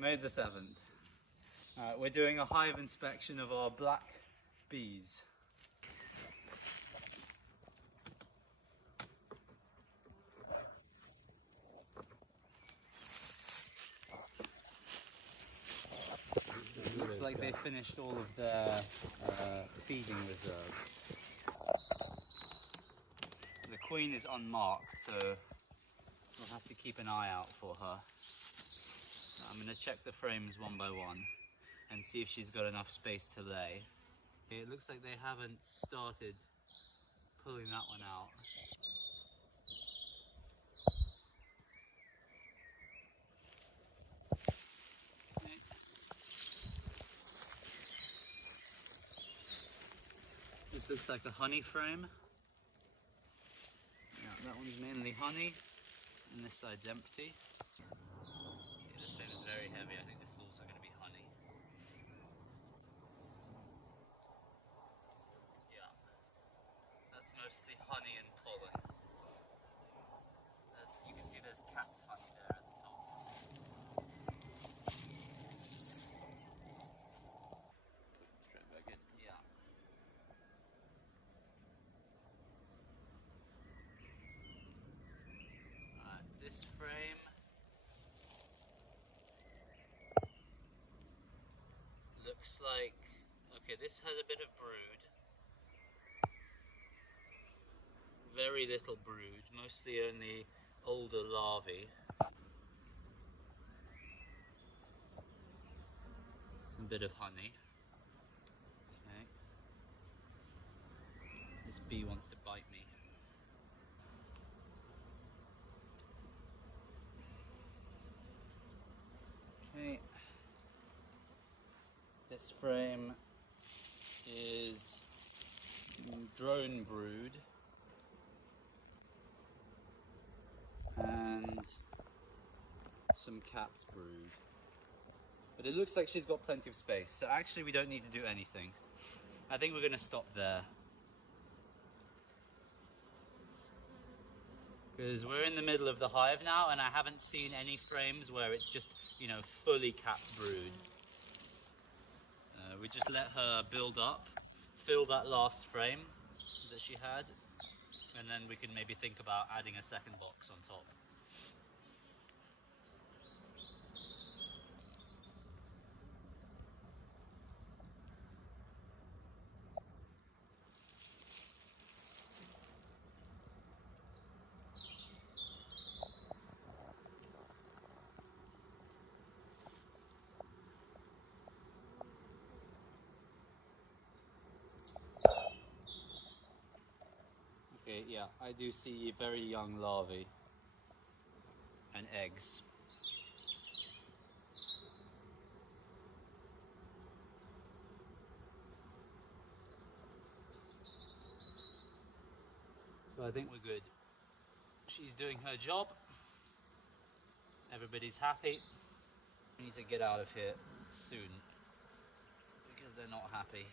May the 7th. We're doing a hive inspection of our black bees. It looks like they finished all of their feeding reserves. The queen is unmarked, so we'll have to keep an eye out for her. I'm going to check the frames one by one and see if she's got enough space to lay. It looks like they haven't started pulling that one out. Okay. This looks like a honey frame. Yeah, that one's mainly honey, and this side's empty. Yeah, this frame is very heavy. I think this is also going to be honey. Yeah, that's mostly honey and pollen. You can see there's capped honey there at the top. Straight back in. Yeah. This frame looks like, okay, this has a bit of brood. Very little brood, mostly only older larvae. Some bit of honey. Okay. This bee wants to bite me. Okay. This frame is drone brood and some capped brood. But it looks like she's got plenty of space, so actually we don't need to do anything. I think we're going to stop there. Because we're in the middle of the hive now and I haven't seen any frames where it's just, you know, fully capped brood. We just let her build up, fill that last frame that she had, and then we can maybe think about adding a second box on top. Okay, yeah, I do see very young larvae and eggs. So I think we're good. She's doing her job. Everybody's happy. We need to get out of here soon because they're not happy.